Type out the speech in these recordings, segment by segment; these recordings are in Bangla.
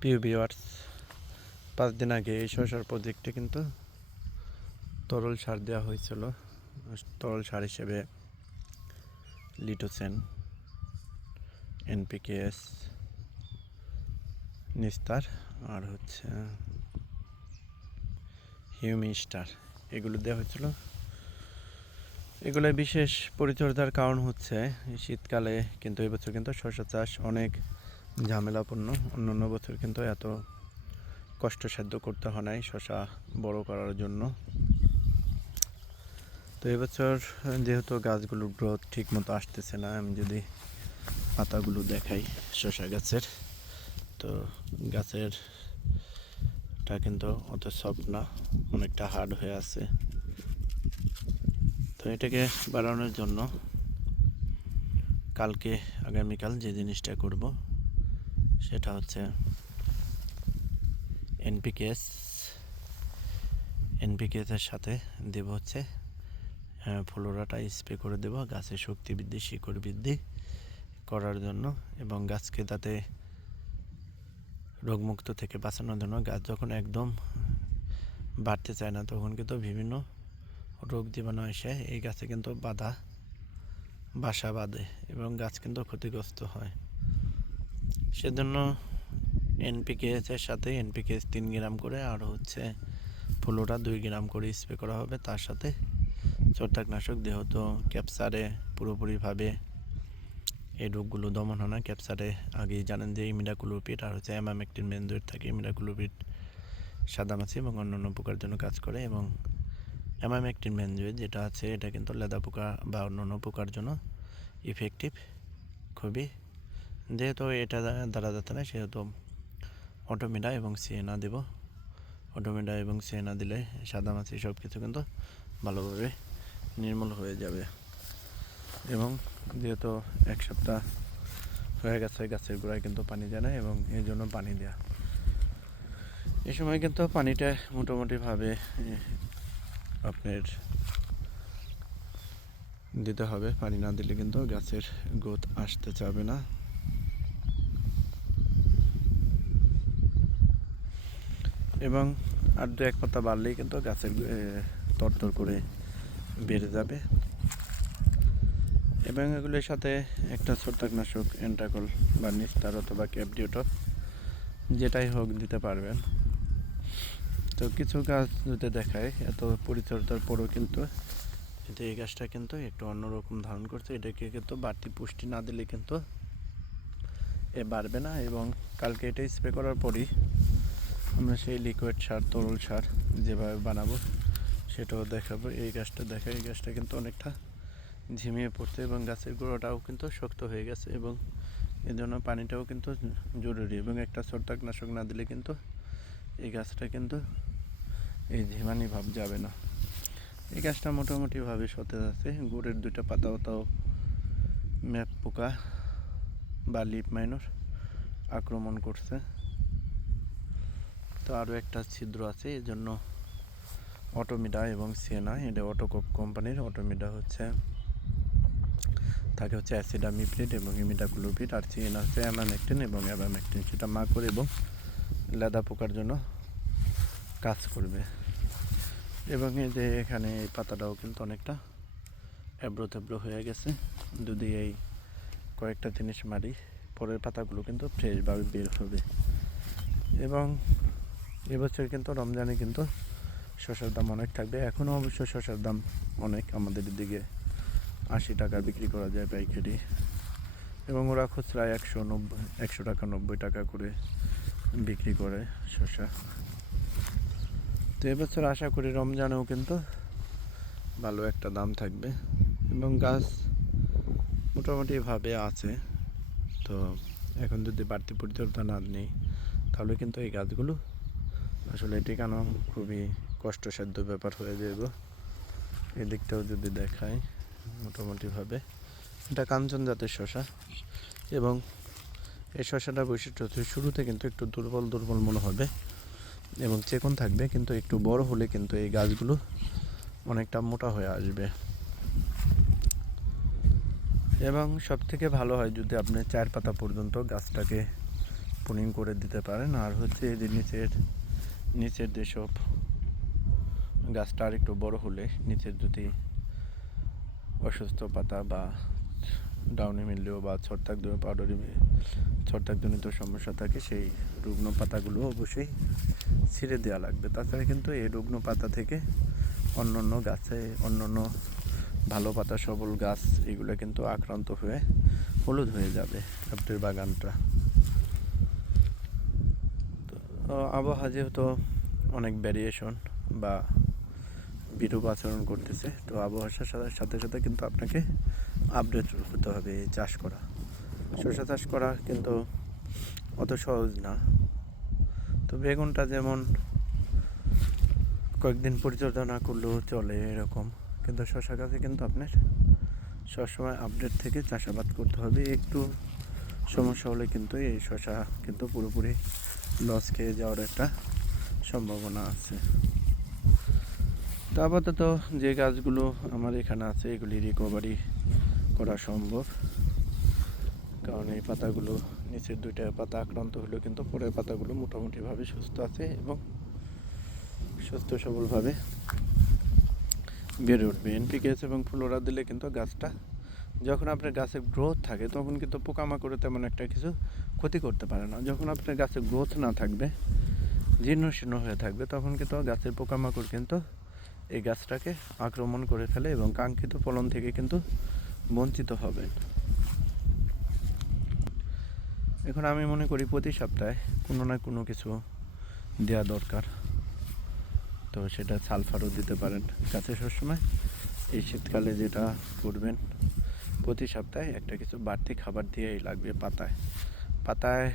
প্রিয় ভিউয়ার্স, 5 দিন আগে এই শসার প্রজেক্টে কিন্তু তরল সার দেওয়া হয়েছিল। তরল সার হিসেবে লিটোসেন, এনপিকেএস, নিস্তার আর হিউমিস্টার এগুলো দেওয়া হয়েছিল। এগুলো বিশেষ পরিচর্যার কারণ হচ্ছে শীতকালে কিন্তু এবছর কিন্তু শসা চাষ অনেক ঝামেলাপূর্ণ। অন্যান্য বছর কিন্তু এত কষ্টসাধ্য করতে হয় নাই শসা বড় করার জন্য। তো এবছর যেহেতু গাছগুলোর গ্রোথ ঠিক মতো আসতেছে না, আমি যদি পাতাগুলো দেখাই শসা গাছের, তো গাছেরটা কিন্তু অত সফট না, অনেকটা হার্ড হয়ে আছে। তো এটাকে বাড়ানোর জন্য আগামীকাল যে জিনিসটা করব সেটা হচ্ছে এনপিকেএসের সাথে দেব হচ্ছে ফ্লোরাটা স্প্রে করে দেব গাছের শক্তি বৃদ্ধি, শিকড় বৃদ্ধি করার জন্য এবং গাছকে তাতে রোগমুক্ত থেকে বাঁচানোর জন্য। গাছ যখন একদম বাড়তে চায় না তখন কিন্তু বিভিন্ন রোগ জীবাণু এসে এই গাছে কিন্তু বাসা বাঁধে এবং গাছ কিন্তু ক্ষতিগ্রস্ত হয়। সেজন্য এনপিকেএসের সাথে এনপিকেএস 3 গ্রাম করে আর ফ্লোরা 2 গ্রাম করে স্প্রে করা হবে। তার সাথে ছত্রাকনাশক যেহেতু ক্যাপসারে পুরোপুরিভাবে এই রোগগুলো দমন হয় না। ক্যাপসারে আগেই জানেন যে ইমিডাক্লোপিড আর অ্যামামেকটিন বেনজোয়েট থাকে। ইমিডাক্লোপিড সাদামাছি এবং অন্যান্য পোকার জন্য কাজ করে এবং অ্যামামেকটিন বেনজোয়েট যেটা আছে এটা কিন্তু লেদা পোকা বা অন্যান্য পোকার জন্য ইফেক্টিভ খুবই। যেহেতু এটা দ্বারা যাচ্ছে না সেহেতু অটোমিডা এবং সিএনা দেব। অটোমিডা এবং সিএনা দিলে সাদামাছি সব কিছু কিন্তু ভালোভাবে নির্মূল হয়ে যাবে। এবং যেহেতু 1 সপ্তাহ হয়ে গেছে গাছের গোড়ায় কিন্তু পানি যায় না এবং এই জন্য পানি দেওয়া। এই সময় কিন্তু পানিটা মোটামুটিভাবে আপনার দিতে হবে। পানি না দিলে কিন্তু গাছের গ্রোথ আসতে চাবে না। এবং আর 2-1 পাতা বাড়লেই কিন্তু গাছের তরতর করে বেড়ে যাবে। এবং এগুলোর সাথে একটা ছত্রাকনাশক এন্টাকল বা নিস্তার অথবা ক্যাপডিউটপ যেটাই হোক দিতে পারবেন। তো কিছু গাছ যদি দেখায় এত পরিচর্যার পরও কিন্তু এই গাছটা কিন্তু একটু অন্যরকম ধারণ করছে। এটাকে কিন্তু বাড়তি পুষ্টি না দিলে কিন্তু বাড়বে না। এবং কালকে এটা স্প্রে করার পরই আমরা সেই লিকুইড সার, তরল সার যেভাবে বানাবো সেটাও দেখাবো। এই গাছটা কিন্তু অনেকটা ঝিমিয়ে পড়ছে এবং গাছের গোড়াটাও কিন্তু শক্ত হয়ে গেছে এবং এই জন্য পানিটাও কিন্তু জরুরি। এবং একটা ছত্রাকনাশক না দিলে কিন্তু এই গাছটা কিন্তু এই ঝিমানি ভাব যাবে না। এই গাছটা মোটামুটিভাবে সতেজ আছে। গোড়ের 2টা পাতাও ম্যাপ পোকা বা লিপ মাইনর আক্রমণ করছে। তো আরও একটা ছিদ্র আছে, এই জন্য অটোমিডা এবং সিএনা, এটা অটোকপ কোম্পানির। অটোমিডা থাকে অ্যাসিডামিপ্রিড এবং ইমিডাক্লোপিড, আর সিএনা অ্যামামেকটিন এবং অ্যাবামেকটিন, সেটা মাকড় এবং লেদা পোকার জন্য কাজ করবে। এবং এই যে এখানে এই পাতাটাও কিন্তু অনেকটা এবড়ো হয়ে গেছে। যদি এই কয়েকটা জিনিস মারি পরের পাতাগুলো কিন্তু ফ্রেশভাবে বের হবে। এবং এবছর কিন্তু রমজানে কিন্তু শসার দাম অনেক থাকবে। এখনও অবশ্য শসার দাম অনেক, আমাদের দিকে 80 টাকা বিক্রি করা যায় পাইকারি এবং ওরা খুচরায় 100 টাকা 90 টাকা করে বিক্রি করে শসা। তো এবছর আশা করি রমজানেও কিন্তু ভালো একটা দাম থাকবে এবং গাছ মোটামুটিভাবে আছে। তো এখন যদি বাড়তি পরিচর্যা না নিই তাহলে কিন্তু এই গাছগুলো আসলে টিকানো খুবই কষ্টসাধ্য ব্যাপার হয়ে যাবে। এদিকটাও যদি দেখায় মোটামুটিভাবে এটা কাঞ্চন জাতের শসা এবং এই শসাটার বৈশিষ্ট্য হচ্ছে শুরুতে কিন্তু একটু দুর্বল মনে হবে এবং চেকন থাকবে, কিন্তু একটু বড় হলে কিন্তু এই গাছগুলো অনেকটা মোটা হয়ে আসবে। এবং সবথেকে ভালো হয় যদি আপনি 4 পাতা পর্যন্ত গাছটাকে পুনিং করে দিতে পারেন। আর হচ্ছে এই যে নিচের যেসব গাছটা আর একটু বড় হলে নিচের যদি অসুস্থ পাতা বা ডাউনি মিললেও বা ছত্রাকজনিত সমস্যা থাকে, সেই রুগ্ন পাতাগুলো অবশ্যই ছিঁড়ে দেওয়া লাগবে। তাছাড়া কিন্তু এই রুগ্ন পাতা থেকে অন্য গাছে অন্য ভালো পাতা সবল গাছ এগুলো কিন্তু আক্রান্ত হয়ে হলুদ হয়ে যাবে আপনার বাগানটা। তো আবহাওয়া যেহেতু অনেক ভ্যারিয়েশন বা বিরূপ আচরণ করতেছে, তো আবহাওয়ার সাথে সাথে কিন্তু আপনাকে আপডেট হতে হবে। এই চাষ করা, শসা চাষ করা কিন্তু অত সহজ না। তো বেগুনটা যেমন কয়েকদিন পরিচর্যা না করলেও চলে এরকম, কিন্তু শসা গাছে কিন্তু আপনার সবসময় আপডেট থেকে চাষাবাদ করতে হবে। একটু সমস্যা হলে কিন্তু এই শসা কিন্তু পুরোপুরি লস খেয়ে যাওয়ার একটা সম্ভাবনা আছে। তো আপাতত যে গাছগুলো আমার এখানে আছে এগুলি রিকভারি করা সম্ভব, কারণ এই পাতাগুলো নিচের দুইটা পাতা আক্রান্ত হলেও কিন্তু পরের পাতাগুলো মোটামুটিভাবে সুস্থ আছে এবং সুস্থ সবলভাবে বেড়ে উঠবে। এনপিকেএস এবং ফ্লোরা দিলে কিন্তু গাছটা যখন আপনার গাছের গ্রোথ থাকে তখন কিন্তু পোকামাকড়ে তেমন একটা কিছু ক্ষতি করতে পারে না। যখন আপনার গাছের গ্রোথ না থাকবে, জীর্ণ হয়ে থাকবে, তখন কিন্তু গাছের পোকামাকড় কিন্তু এই গাছটাকে আক্রমণ করে ফেলে এবং কাঙ্ক্ষিত ফলন থেকে কিন্তু বঞ্চিত হবেন। এখন আমি মনে করি প্রতি সপ্তাহে কোনো না কোনো কিছু দেওয়া দরকার। তো সেটা সালফারও দিতে পারেন গাছে সবসময়। এই শীতকালে যেটা করবেন, প্রতি সপ্তাহে একটা কিছু বাড়তি খাবার দিয়েই লাগবে। পাতায়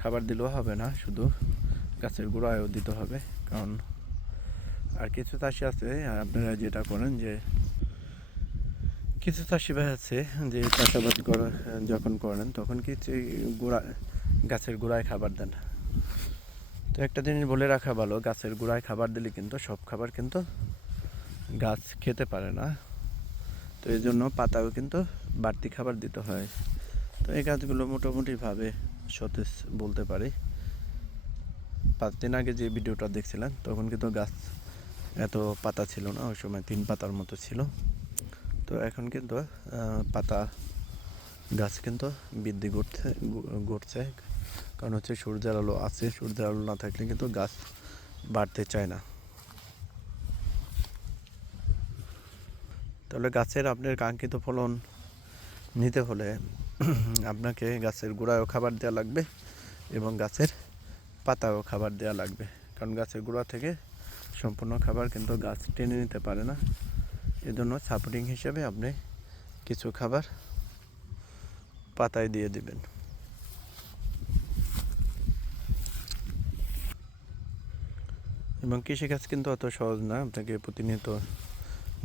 খাবার দিলেও হবে না, শুধু গাছের গোড়ায়ও দিতে হবে। কারণ আর কিছু চাষি আছে, আপনারা যেটা করেন যে কিছু চাষি ভাই আছে যে চাষাবাদ যখন করেন তখন কিছু গাছের গোড়ায় খাবার দেন। তো একটা জিনিস বলে রাখা ভালো, গাছের গোড়ায় খাবার দিলে কিন্তু সব খাবার কিন্তু গাছ খেতে পারে না। তো এই জন্য পাতাও কিন্তু বাড়তি খাবার দিতে হয়। তো এই গাছগুলো মোটামুটিভাবে সতেজ বলতে পারি। 5 দিন আগে যে ভিডিওটা দেখছিলেন তখন কিন্তু গাছ এত পাতা ছিল না, ওই সময় 3 পাতার মতো ছিল। তো এখন কিন্তু পাতা গাছ কিন্তু বৃদ্ধি ঘটছে, কারণ হচ্ছে সূর্যের আলো আছে। সূর্যের আলো না থাকলে কিন্তু গাছ বাড়তে চায় না। তাহলে গাছের আপনার কাঙ্ক্ষিত ফলন নিতে হলে আপনাকে গাছের গোড়ায়ও খাবার দেওয়া লাগবে এবং গাছের পাতাও খাবার দেওয়া লাগবে। কারণ গাছের গোড়া থেকে সম্পূর্ণ খাবার কিন্তু গাছ টেনে নিতে পারে না। এজন্য সাপোর্টিং হিসেবে আপনি কিছু খাবার পাতায় দিয়ে দিবেন। এবং কৃষিকাজ কিন্তু অত সহজ না, আপনাকে প্রতিনিয়ত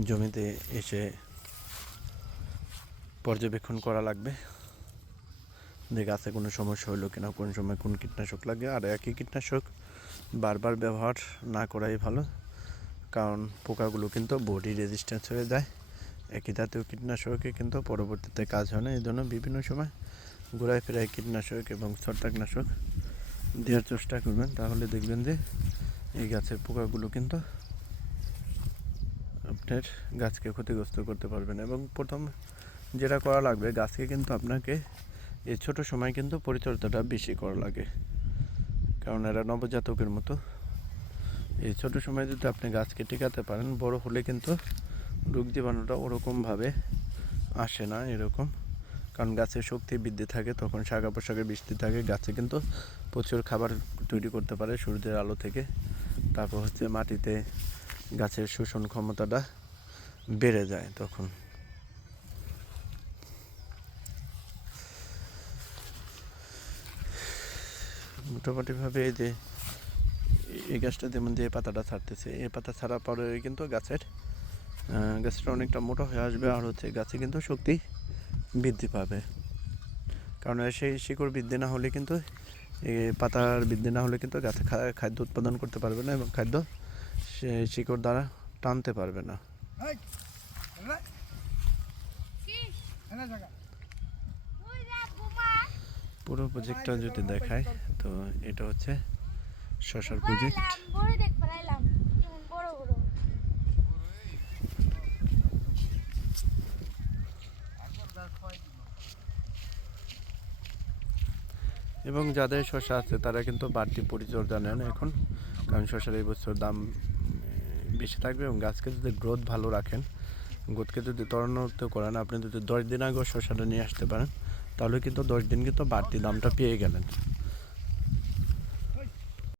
জমিতে এসে পর্যবেক্ষণ করা লাগবে যে গাছে কোনো সমস্যা হলো কিনা, কোন সময় কোন কীটনাশক লাগে। আর একই কীটনাশক বারবার ব্যবহার না করাই ভালো, কারণ পোকাগুলো কিন্তু বডি রেজিস্ট্যান্স হয়ে যায়। একই জাতীয় কীটনাশকে কিন্তু পরবর্তীতে কাজ হয় না। এই জন্য বিভিন্ন সময় ঘোরায় ফেরায় কীটনাশক এবং ছত্রাকনাশক দেওয়ার চেষ্টা করবেন, তাহলে দেখবেন যে এই গাছের পোকাগুলো কিন্তু আপনার গাছকে ক্ষতিগ্রস্ত করতে পারবেন। এবং প্রথম যেটা করা লাগবে, গাছকে কিন্তু আপনাকে এই ছোটো সময় কিন্তু পরিচর্যাটা বেশি করা লাগে, কারণ এরা নবজাতকের মতো। এই ছোটো সময় যদি আপনি গাছকে টিকাতে পারেন, বড় হলে কিন্তু রোগ জীবাণুটা ওরকমভাবে আসে না এরকম। কারণ গাছের শক্তি বৃদ্ধি থাকে, তখন শাখা প্রশাখা বৃষ্টি থাকে, গাছে কিন্তু প্রচুর খাবার তৈরি করতে পারে সূর্যের আলো থেকে। তারপর হচ্ছে মাটিতে গাছের শোষণ ক্ষমতাটা বেড়ে যায় তখন। মোটামুটিভাবে এই যে এই গাছটা যেমন যে পাতাটা ছাড়তেছে, এই পাতা ছাড়ার পরে কিন্তু গাছটা অনেকটা মোটা হয়ে আসবে। আর হচ্ছে গাছে কিন্তু শক্তি বৃদ্ধি পাবে, কারণ সেই শিকড় বৃদ্ধি না হলে কিন্তু এই পাতার বৃদ্ধি না হলে কিন্তু গাছে খাদ্য উৎপাদন করতে পারবে না এবং খাদ্য সে শিকড় দ্বারা টানতে পারবে না। পুরো প্রজেক্টটা যদি দেখায় তো এটা হচ্ছে শশার প্রজেক্ট। এবং যাদের শশা আছে তারা কিন্তু বাড়তি পরিচর্যা নেন এখন, কারণ শশার এই বছর দাম বেশি থাকবে এবং গাছকে যদি গ্রোথ ভালো রাখেন, গ্রোথকে যদি ত্বরান্বিত করেন, আপনি যদি 10 দিন আগেও শশাটা নিয়ে আসতে পারেন তাহলে কিন্তু 10 দিন কিন্তু বাড়তি দামটা পেয়ে গেলেন।